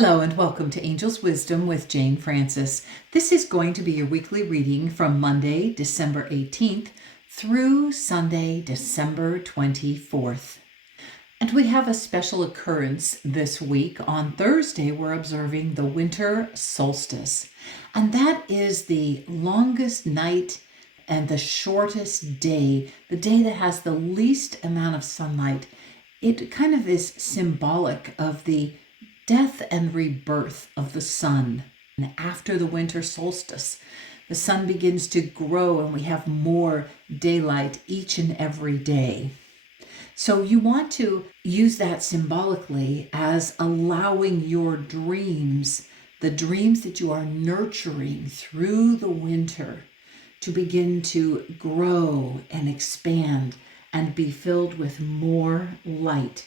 Hello and welcome to Angel's Wisdom with Jane Francis. This is going to be your weekly reading from Monday, December 18th through Sunday, December 24th. And we have a special occurrence this week. On Thursday, we're observing the winter solstice. And that is the longest night and the shortest day, the day that has the least amount of sunlight. It kind of is symbolic of the death and rebirth of the sun. And after the winter solstice, the sun begins to grow and we have more daylight each and every day. So you want to use that symbolically as allowing your dreams, the dreams that you are nurturing through the winter, to begin to grow and expand and be filled with more light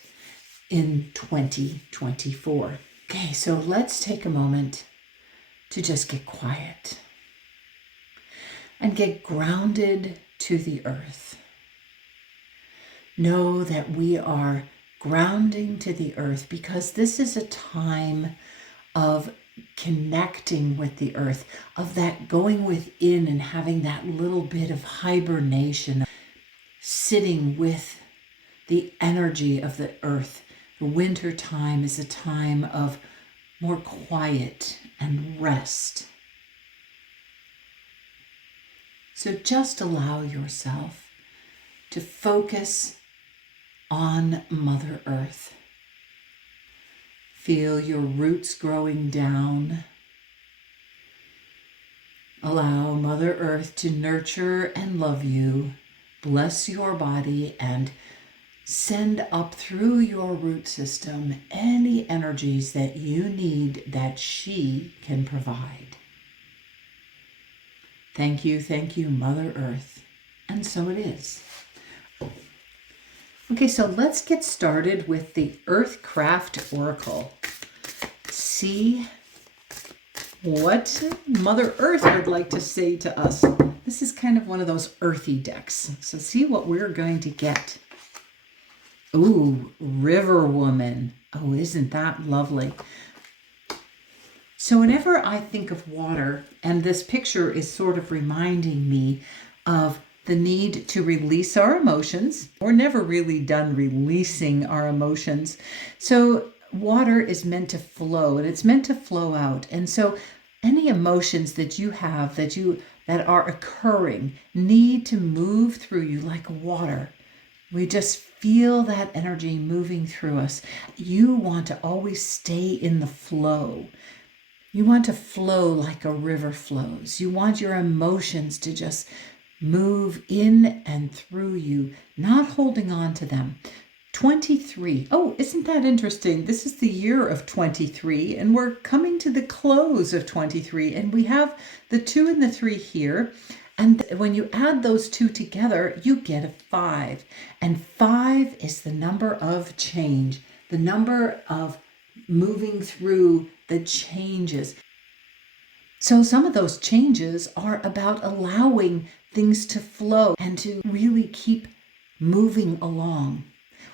in 2024. Okay, so let's take a moment to just get quiet and get grounded to the earth. Know that we are grounding to the earth because this is a time of connecting with the earth, of that going within and having that little bit of hibernation, sitting with the energy of the earth. The winter time is a time of more quiet and rest. So just allow yourself to focus on Mother Earth. Feel your roots growing down. Allow Mother Earth to nurture and love you, bless your body, and send up through your root system any energies that you need that she can provide. Thank you, Mother Earth. And so it is. Okay, so let's get started with the Earthcraft Oracle. See what Mother Earth would like to say to us. This is kind of one of those earthy decks. So see what we're going to get. Ooh, River Woman. Oh, isn't that lovely? So whenever I think of water, and this picture is sort of reminding me of the need to release our emotions. We're never really done releasing our emotions. So water is meant to flow, and it's meant to flow out. And so any emotions that you have that are occurring need to move through you like water. We just feel that energy moving through us. You want to always stay in the flow. You want to flow like a river flows. You want your emotions to just move in and through you, not holding on to them. 23. Oh, isn't that interesting? This is the year of 23, and we're coming to the close of 23, and we have the 2 and the 3 here. And when you add those two together, you get a 5. And 5 is the number of change, the number of moving through the changes. So some of those changes are about allowing things to flow and to really keep moving along.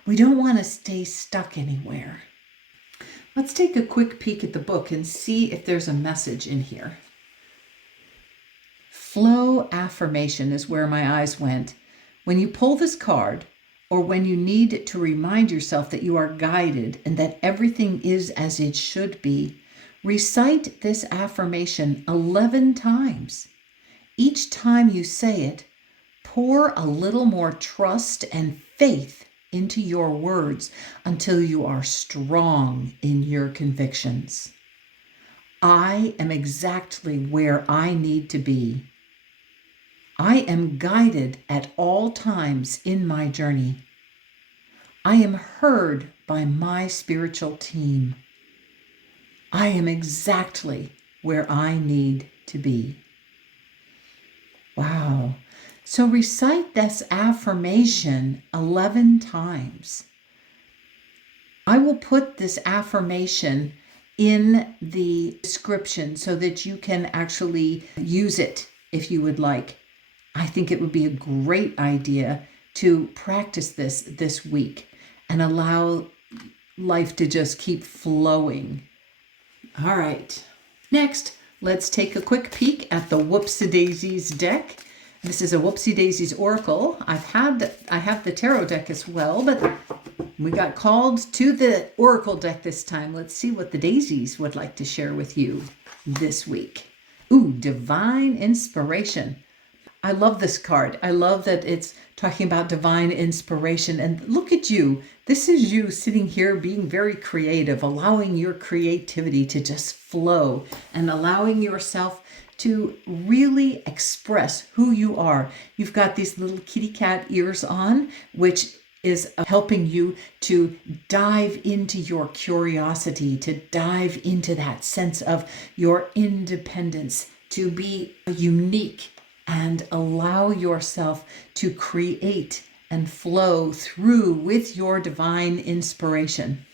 We don't want to stay stuck anywhere. Let's take a quick peek at the book and see if there's a message in here. Flow affirmation is where my eyes went. When you pull this card, or when you need to remind yourself that you are guided and that everything is as it should be, recite this affirmation 11 times. Each time you say it, pour a little more trust and faith into your words until you are strong in your convictions. I am exactly where I need to be. I am guided at all times in my journey. I am heard by my spiritual team. I am exactly where I need to be. Wow. So recite this affirmation 11 times. I will put this affirmation in the description so that you can actually use it if you would like. I think it would be a great idea to practice this week and allow life to just keep flowing All right. Next, let's take a quick peek at the Whoopsie Daisies deck. This is a Whoopsie Daisies Oracle. I have the tarot deck as well, but we got called to the Oracle deck this time. Let's see what the daisies would like to share with you this week. Ooh, Divine Inspiration. I love this card. I love that it's talking about divine inspiration. And look at you. This is you sitting here being very creative, allowing your creativity to just flow and allowing yourself to really express who you are. You've got these little kitty cat ears on, which is helping you to dive into your curiosity, to dive into that sense of your independence, to be unique and allow yourself to create and flow through with your divine inspiration.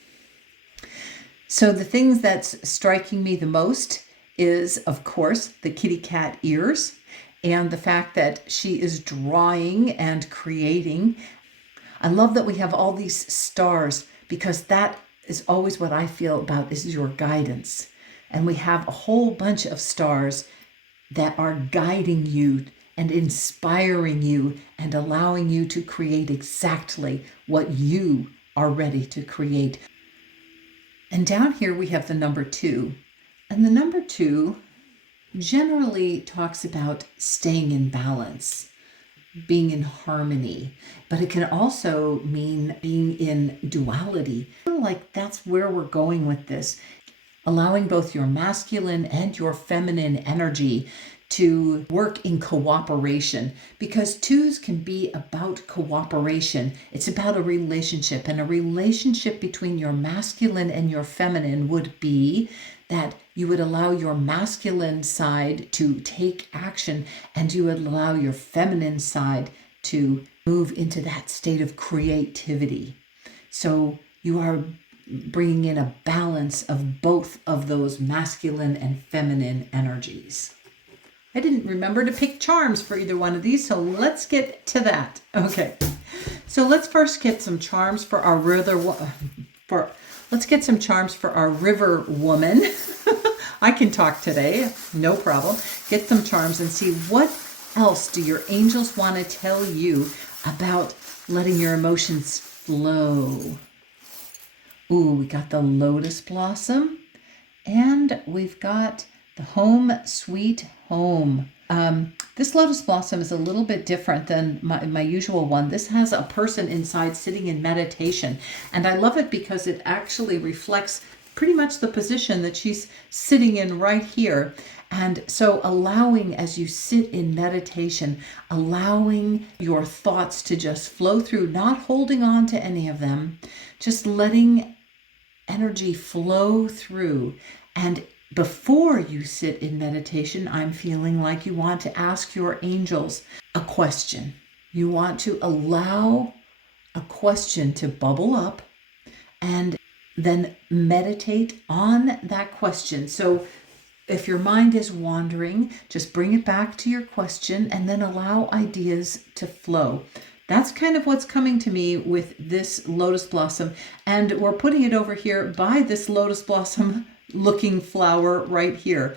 So the things that's striking me the most is, of course, the kitty cat ears and the fact that she is drawing and creating. I love that we have all these stars because that is always what I feel about is your guidance. And we have a whole bunch of stars that are guiding you and inspiring you and allowing you to create exactly what you are ready to create. And down here we have the number 2. And the number 2 generally talks about staying in balance, being in harmony, but it can also mean being in duality. I feel like that's where we're going with this, allowing both your masculine and your feminine energy to work in cooperation, because 2s can be about cooperation. It's about a relationship, and a relationship between your masculine and your feminine would be that you would allow your masculine side to take action and you would allow your feminine side to move into that state of creativity. So you are bringing in a balance of both of those masculine and feminine energies. I didn't remember to pick charms for either one of these, so let's get to that. Okay, so let's first get some charms for our river woman. I can talk today, no problem. Get some charms and see what else do your angels want to tell you about letting your emotions flow. Ooh, we got the lotus blossom, and we've got the home sweet home. This lotus blossom is a little bit different than my usual one. This has a person inside sitting in meditation, and I love it because it actually reflects pretty much the position that she's sitting in right here. And so allowing, as you sit in meditation, allowing your thoughts to just flow through, not holding on to any of them, just letting energy flow through. And before you sit in meditation, I'm feeling like you want to ask your angels a question. You want to allow a question to bubble up and then meditate on that question. So if your mind is wandering, just bring it back to your question and then allow ideas to flow. That's kind of what's coming to me with this lotus blossom. And we're putting it over here by this lotus blossom looking flower right here.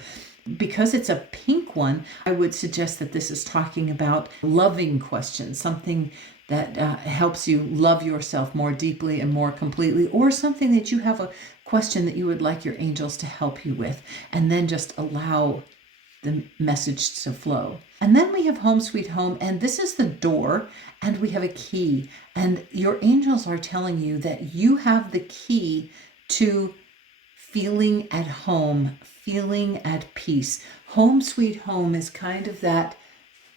Because it's a pink one, I would suggest that this is talking about loving questions, something that helps you love yourself more deeply and more completely, or something that you have a question that you would like your angels to help you with, and then just allow the message to flow. And then we have home sweet home, and this is the door, and we have a key, and your angels are telling you that you have the key to feeling at home, feeling at peace. Home sweet home is kind of that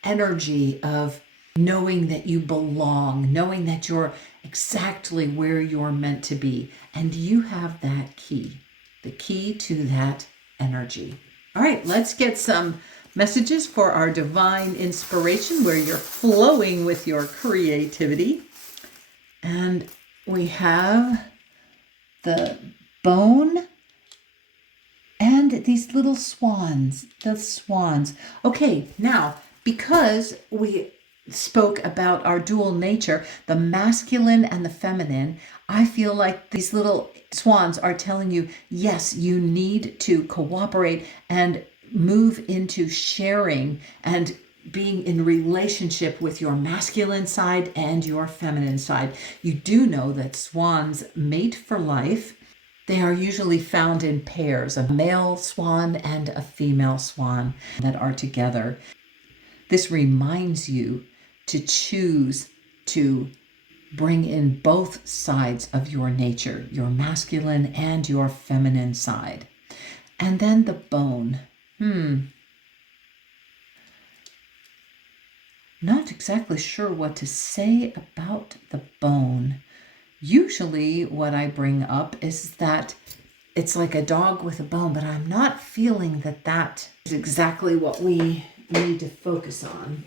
energy of knowing that you belong, knowing that you're exactly where you're meant to be. And you have that key, the key to that energy. All right, let's get some messages for our divine inspiration where you're flowing with your creativity. And we have the bone and these little swans, the swans. Okay, now, because we spoke about our dual nature, the masculine and the feminine, I feel like these little swans are telling you, yes, you need to cooperate and move into sharing and being in relationship with your masculine side and your feminine side. You do know that swans mate for life. They are usually found in pairs, a male swan and a female swan that are together. This reminds you to choose to bring in both sides of your nature, your masculine and your feminine side. And then the bone. Not exactly sure what to say about the bone. Usually what I bring up is that it's like a dog with a bone, but I'm not feeling that that is exactly what we need to focus on.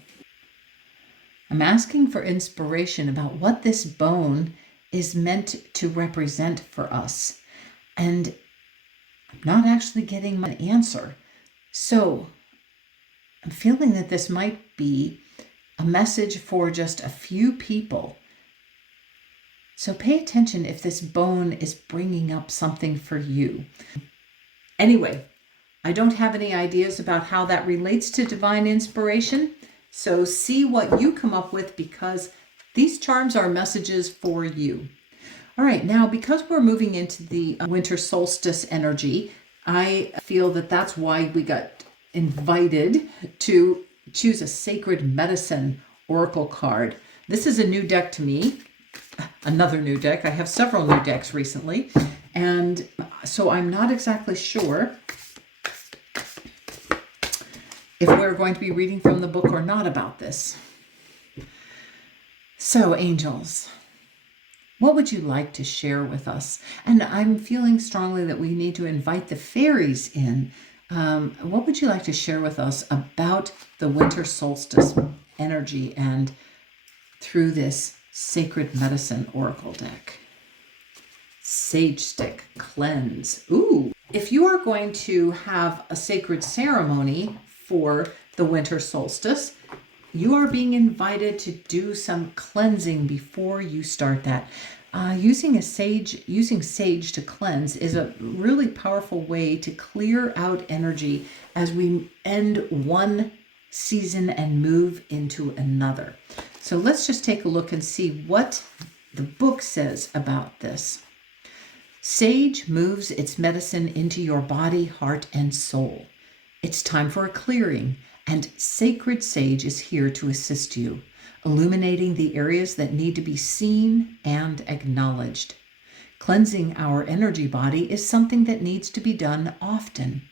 I'm asking for inspiration about what this bone is meant to represent for us. And I'm not actually getting an answer. So I'm feeling that this might be a message for just a few people. So pay attention if this bone is bringing up something for you. Anyway, I don't have any ideas about how that relates to divine inspiration. So see what you come up with, because these charms are messages for you. All right, now because we're moving into the winter solstice energy, I feel that that's why we got invited to choose a sacred medicine oracle card. This is a new deck to me, another new deck. I have several new decks recently, and so I'm not exactly sure if we're going to be reading from the book or not about this. So, angels, what would you like to share with us? And I'm feeling strongly that we need to invite the fairies in. What would you like to share with us about the winter solstice energy and through this sacred medicine oracle deck? Sage stick, cleanse. Ooh, if you are going to have a sacred ceremony for the winter solstice, you are being invited to do some cleansing before you start that. Using sage to cleanse is a really powerful way to clear out energy as we end one season and move into another. So let's just take a look and see what the book says about this. Sage moves its medicine into your body, heart, and soul. It's time for a clearing, and sacred sage is here to assist you, illuminating the areas that need to be seen and acknowledged. Cleansing our energy body is something that needs to be done often.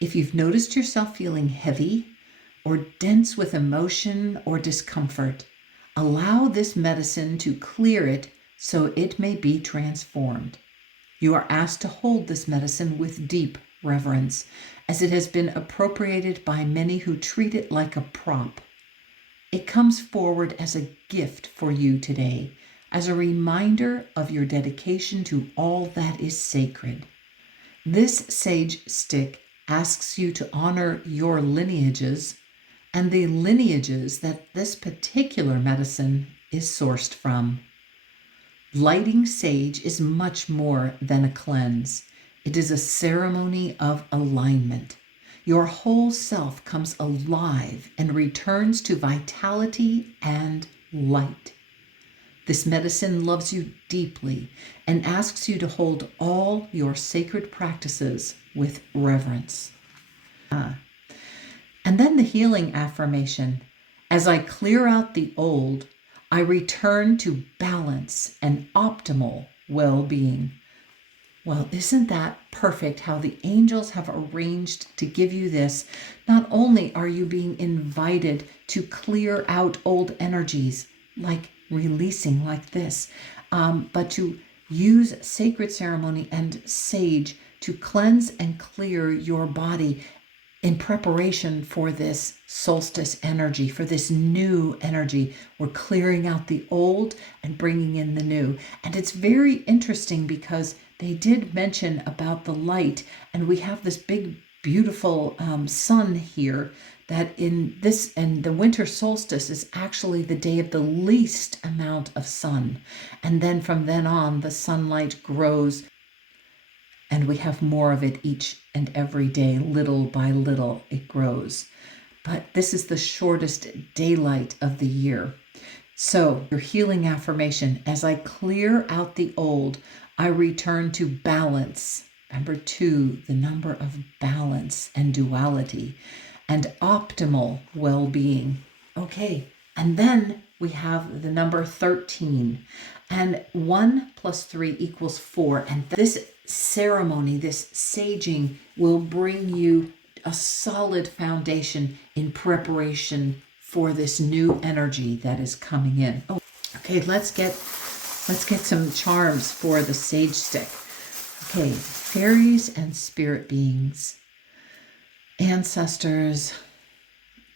If you've noticed yourself feeling heavy or dense with emotion or discomfort, allow this medicine to clear it so it may be transformed. You are asked to hold this medicine with deep reverence, as it has been appropriated by many who treat it like a prop. It comes forward as a gift for you today, as a reminder of your dedication to all that is sacred. This sage stick asks you to honor your lineages and the lineages that this particular medicine is sourced from. Lighting sage is much more than a cleanse. It is a ceremony of alignment. Your whole self comes alive and returns to vitality and light. This medicine loves you deeply and asks you to hold all your sacred practices with reverence. And then the healing affirmation. As I clear out the old, I return to balance and optimal well-being. Well, isn't that perfect how the angels have arranged to give you this? Not only are you being invited to clear out old energies, like releasing like this, but to use sacred ceremony and sage to cleanse and clear your body in preparation for this solstice energy, for this new energy. We're clearing out the old and bringing in the new. And it's very interesting because they did mention about the light, and we have this big, beautiful sun here, that in this, and the winter solstice is actually the day of the least amount of sun. And then from then on, the sunlight grows and we have more of it each and every day. Little by little, it grows. But this is the shortest daylight of the year. So your healing affirmation: as I clear out the old, I return to balance. Number 2, the number of balance and duality and optimal well-being. Okay, and then we have the number 13, and 1 + 3 = 4. And this ceremony, this saging, will bring you a solid foundation in preparation for this new energy that is coming in. Oh, okay, let's get some charms for the sage stick. Okay, fairies and spirit beings, ancestors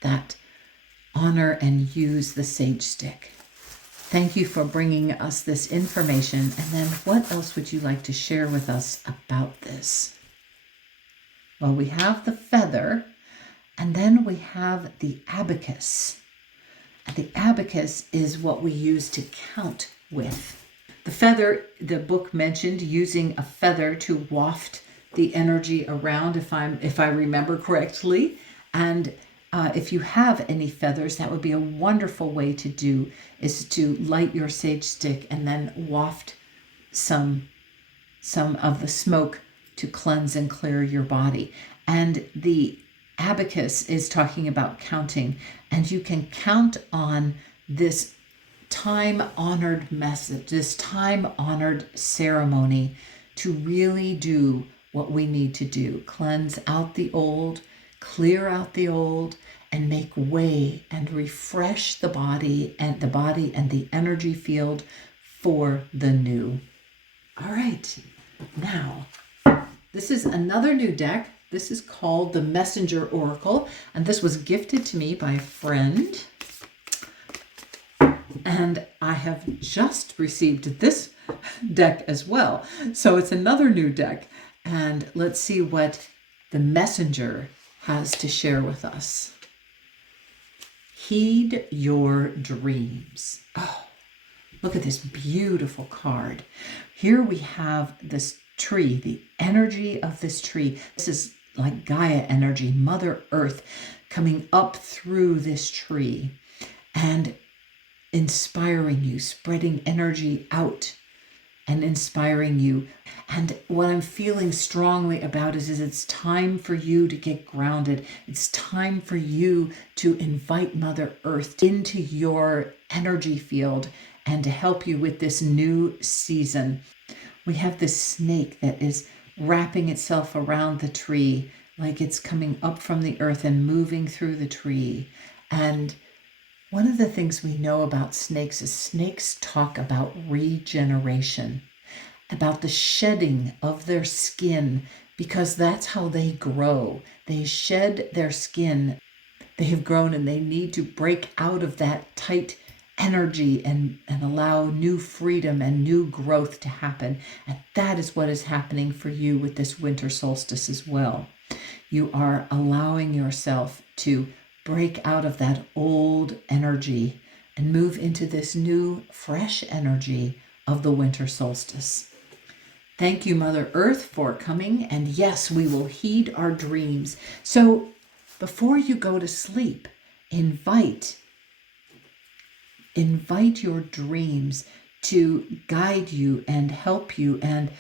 that honor and use the sage stick, thank you for bringing us this information. And then what else would you like to share with us about this? Well, we have the feather, and then we have the abacus. And the abacus is what we use to count with. The feather, the book mentioned using a feather to waft the energy around, if I remember correctly. And if you have any feathers, that would be a wonderful way to do, is to light your sage stick and then waft some of the smoke to cleanse and clear your body. And the abacus is talking about counting, and you can count on this time-honored message, this time-honored ceremony to really do what we need to do: cleanse out the old, clear out the old, and make way and refresh the body and the energy field for the new. All right, now this is another new deck. This is called the Messenger Oracle, and this was gifted to me by a friend. And I have just received this deck as well. So it's another new deck. And let's see what the messenger has to share with us. Heed your dreams. Oh, look at this beautiful card. Here we have this tree, the energy of this tree. This is like Gaia energy, Mother Earth coming up through this tree and inspiring you, spreading energy out and inspiring you. And what I'm feeling strongly about is it's time for you to get grounded. It's time for you to invite Mother Earth into your energy field and to help you with this new season. We have this snake that is wrapping itself around the tree, like it's coming up from the earth and moving through the tree. And one of the things we know about snakes is snakes talk about regeneration, about the shedding of their skin, because that's how they grow. They shed their skin. They have grown and they need to break out of that tight energy and allow new freedom and new growth to happen. And that is what is happening for you with this winter solstice as well. You are allowing yourself to break out of that old energy and move into this new, fresh energy of the winter solstice. Thank you, Mother Earth, for coming. And yes, we will heed our dreams. So before you go to sleep, invite your dreams to guide you and help you and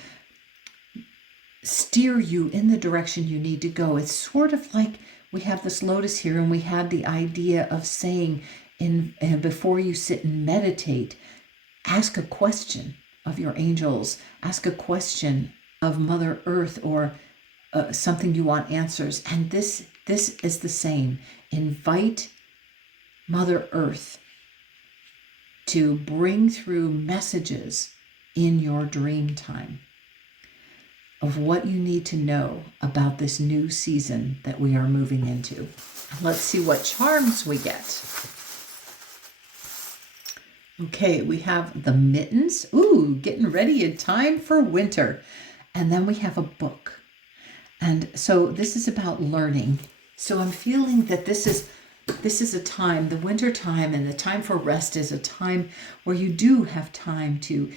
steer you in the direction you need to go. It's sort of like we have this lotus here, and we had the idea of saying, before you sit and meditate, ask a question of your angels, ask a question of Mother Earth, or something you want answers. And this is the same. Invite Mother Earth to bring through messages in your dream time of what you need to know about this new season that we are moving into. Let's see what charms we get. Okay, we have the mittens. Ooh, getting ready in time for winter. And then we have a book. And so this is about learning. So I'm feeling that this is a time, the winter time and the time for rest is a time where you do have time to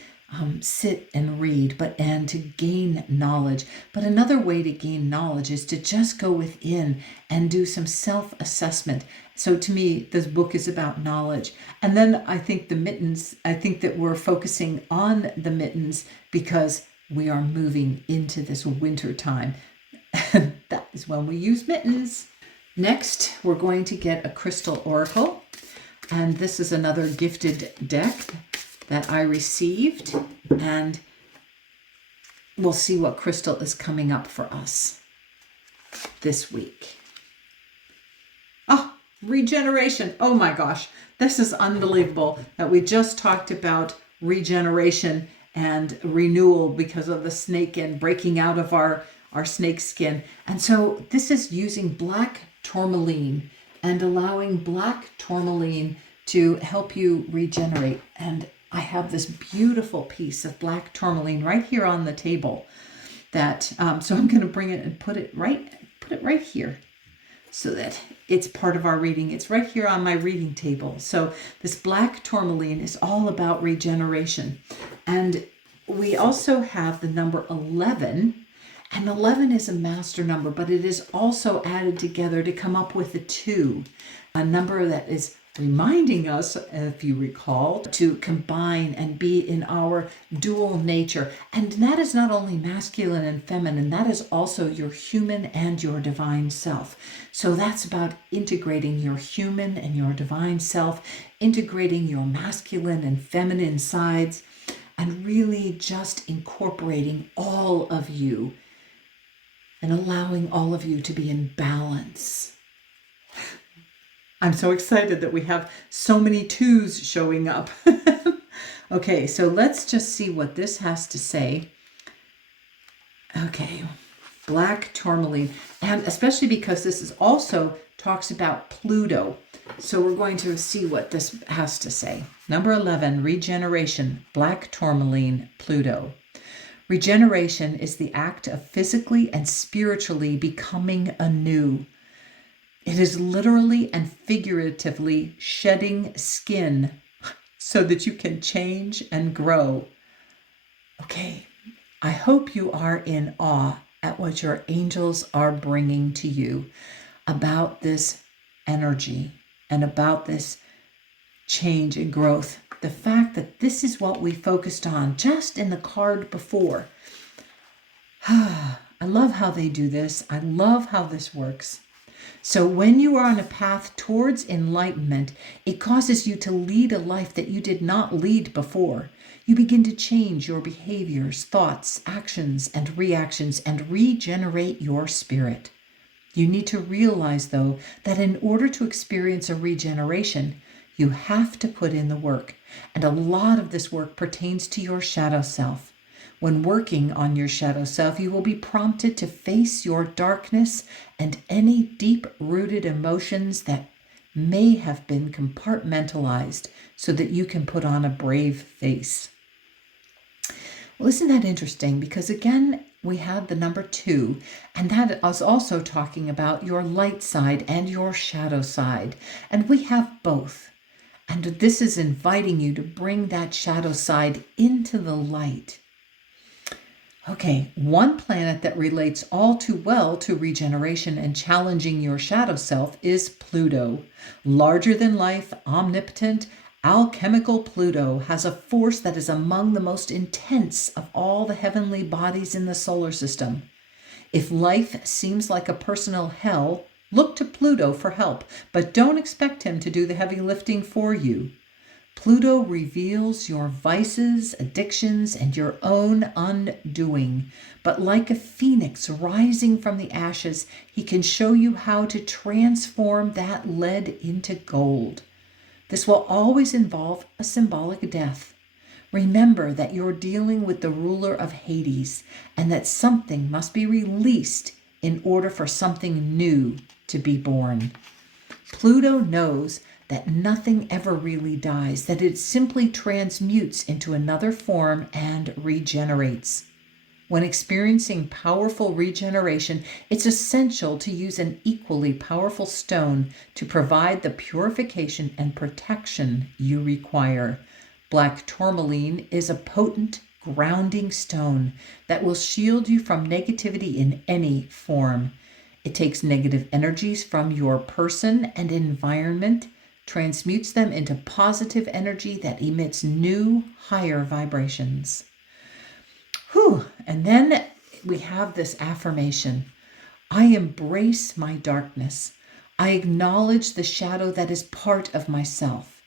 sit and read, and to gain knowledge. But another way to gain knowledge is to just go within and do some self-assessment. So to me, this book is about knowledge. And then I think the mittens, I think that we're focusing on the mittens because we are moving into this winter time. And that is when we use mittens. Next, we're going to get a crystal oracle. And this is another gifted deck that I received, and we'll see what crystal is coming up for us this week. Oh, regeneration. Oh my gosh, this is unbelievable that we just talked about regeneration and renewal because of the snake and breaking out of our snake skin. And so this is using black tourmaline and allowing black tourmaline to help you regenerate. And I have this beautiful piece of black tourmaline right here on the table that, so I'm going to bring it and put it right here so that it's part of our reading. It's right here on my reading table. So this black tourmaline is all about regeneration. And we also have the number 11, and 11 is a master number, but it is also added together to come up with a 2, a number that is reminding us, if you recall, to combine and be in our dual nature. And that is not only masculine and feminine, that is also your human and your divine self. So that's about integrating your human and your divine self, integrating your masculine and feminine sides, and really just incorporating all of you and allowing all of you to be in balance. I'm so excited that we have so many 2s showing up. Okay, so let's just see what this has to say. Okay, black tourmaline, and especially because this is also talks about Pluto. So we're going to see what this has to say. Number 11, regeneration, black tourmaline, Pluto. Regeneration is the act of physically and spiritually becoming anew. It is literally and figuratively shedding skin so that you can change and grow. Okay, I hope you are in awe at what your angels are bringing to you about this energy and about this change and growth. The fact that this is what we focused on just in the card before. I love how they do this. I love how this works. So when you are on a path towards enlightenment, it causes you to lead a life that you did not lead before. You begin to change your behaviors, thoughts, actions, and reactions, and regenerate your spirit. You need to realize, though, that in order to experience a regeneration, you have to put in the work. And a lot of this work pertains to your shadow self. When working on your shadow self, you will be prompted to face your darkness and any deep-rooted emotions that may have been compartmentalized so that you can put on a brave face. Well, isn't that interesting? Because again, we had the number 2, and that is also talking about your light side and your shadow side. And we have both. And this is inviting you to bring that shadow side into the light. Okay, one planet that relates all too well to regeneration and challenging your shadow self is Pluto. Larger than life, omnipotent, alchemical Pluto has a force that is among the most intense of all the heavenly bodies in the solar system. If life seems like a personal hell, look to Pluto for help, but don't expect him to do the heavy lifting for you. Pluto reveals your vices, addictions, and your own undoing. But like a phoenix rising from the ashes, he can show you how to transform that lead into gold. This will always involve a symbolic death. Remember that you're dealing with the ruler of Hades, and that something must be released in order for something new to be born. Pluto knows that nothing ever really dies, that it simply transmutes into another form and regenerates. When experiencing powerful regeneration, it's essential to use an equally powerful stone to provide the purification and protection you require. Black tourmaline is a potent, grounding stone that will shield you from negativity in any form. It takes negative energies from your person and environment, transmutes them into positive energy that emits new, higher vibrations. Whew. And then we have this affirmation. I embrace my darkness. I acknowledge the shadow that is part of myself.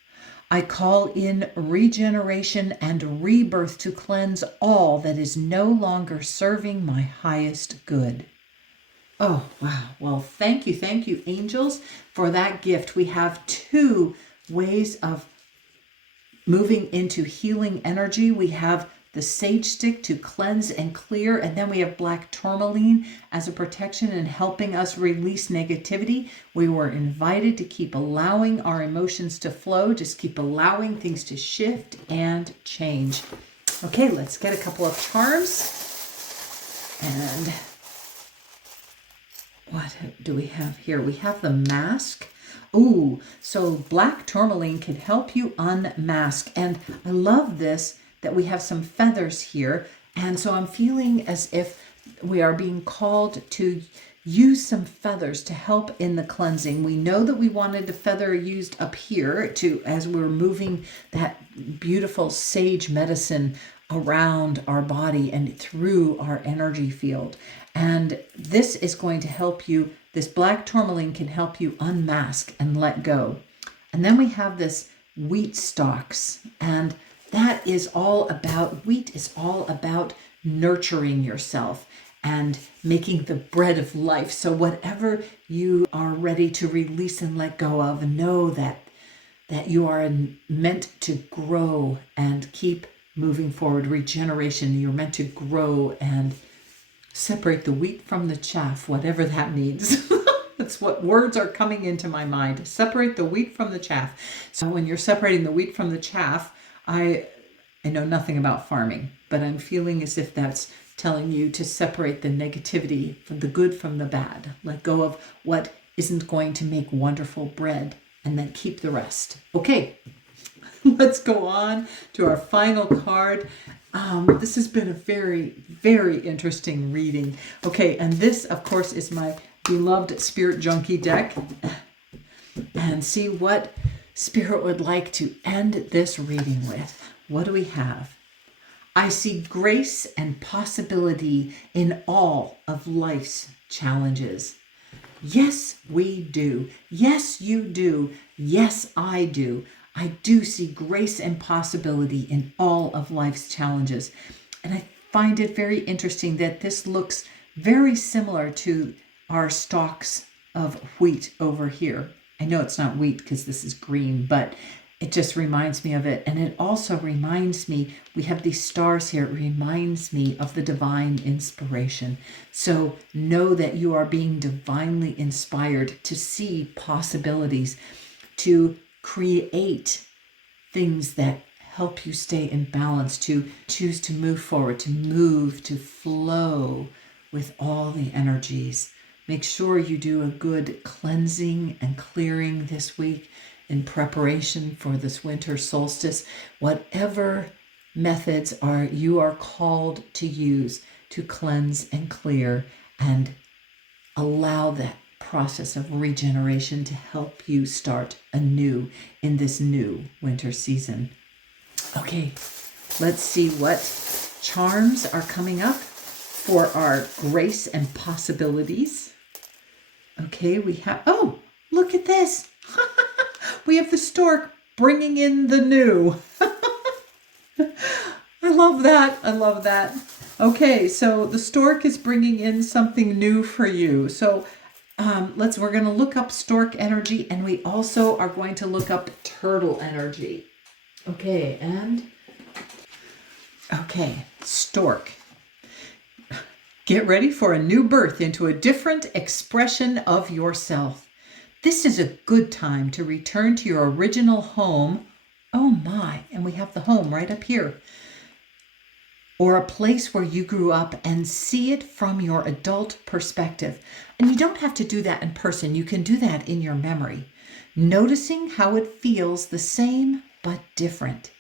I call in regeneration and rebirth to cleanse all that is no longer serving my highest good. Oh, wow. Well, thank you, angels, for that gift. We have 2 ways of moving into healing energy. We have the sage stick to cleanse and clear, and then we have black tourmaline as a protection and helping us release negativity. We were invited to keep allowing our emotions to flow, just keep allowing things to shift and change. Okay, let's get a couple of charms. And what do we have here? We have the mask. Ooh, so black tourmaline can help you unmask. And I love this, that we have some feathers here. And so I'm feeling as if we are being called to use some feathers to help in the cleansing. We know that we wanted the feather used up here to, as we're moving that beautiful sage medicine around our body and through our energy field. And this is going to help you. This black tourmaline can help you unmask and let go. And then we have this wheat stalks, and that is all about, wheat is all about nurturing yourself and making the bread of life. So whatever you are ready to release and let go of, know that you are meant to grow and keep moving forward. Regeneration, you're meant to grow and separate the wheat from the chaff, whatever that means. That's what words are coming into my mind. Separate the wheat from the chaff. So when you're separating the wheat from the chaff, I know nothing about farming, but I'm feeling as if that's telling you to separate the negativity from the good from the bad. Let go of what isn't going to make wonderful bread, and then keep the rest. Okay, let's go on to our final card. This has been a very, very interesting reading. Okay, and this, of course, is my beloved Spirit Junkie deck. And see what Spirit would like to end this reading with. What do we have? I see grace and possibility in all of life's challenges. Yes, we do. Yes, you do. Yes, I do. I do see grace and possibility in all of life's challenges. And I find it very interesting that this looks very similar to our stalks of wheat over here. I know it's not wheat because this is green, but it just reminds me of it. And it also reminds me, we have these stars here. It reminds me of the divine inspiration. So know that you are being divinely inspired to see possibilities, to create things that help you stay in balance, to choose to move forward, to move, to flow with all the energies. Make sure you do a good cleansing and clearing this week in preparation for this winter solstice. Whatever methods you are called to use to cleanse and clear, and allow that process of regeneration to help you start anew in this new winter season. Okay, let's see what charms are coming up for our grace and possibilities. Okay, we have, oh, look at this. We have the stork bringing in the new. I love that. I love that. Okay, so the stork is bringing in something new for you. So we're going to look up stork energy, and we also are going to look up turtle energy. Okay, stork. Get ready for a new birth into a different expression of yourself. This is a good time to return to your original home. Oh my, and we have the home right up here. or a place where you grew up and see it from your adult perspective. And you don't have to do that in person. You can do that in your memory, noticing how it feels the same but different.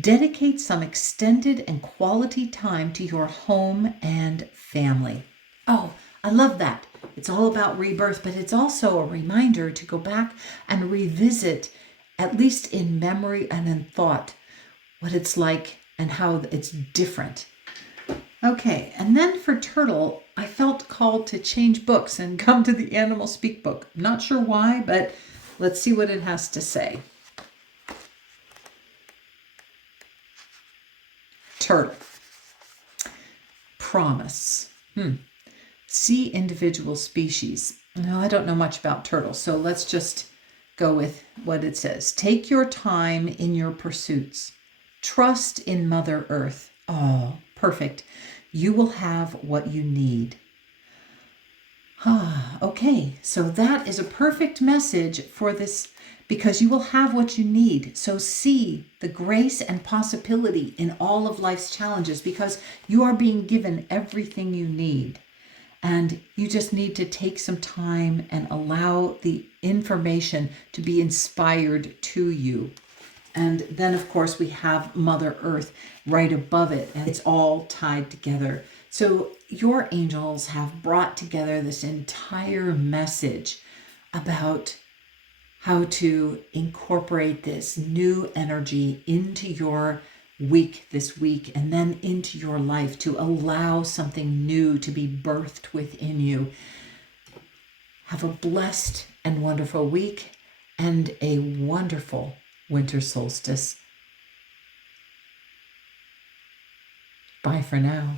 Dedicate some extended and quality time to your home and family. Oh, I love that. It's all about rebirth, but it's also a reminder to go back and revisit, at least in memory and in thought, what it's like and how it's different. Okay, and then for Turtle, I felt called to change books and come to the Animal Speak book. I'm not sure why, but let's see what it has to say. Turtle. Promise. See individual species. No, I don't know much about turtles, so let's just go with what it says. Take your time in your pursuits. Trust in Mother Earth. Oh, perfect. You will have what you need. Okay, so that is a perfect message for this, because you will have what you need. So see the grace and possibility in all of life's challenges, because you are being given everything you need. And you just need to take some time and allow the information to be inspired to you. And then, of course, we have Mother Earth right above it, and it's all tied together. So your angels have brought together this entire message about how to incorporate this new energy into your week this week, and then into your life, to allow something new to be birthed within you. Have a blessed and wonderful week and a wonderful winter solstice. Bye for now.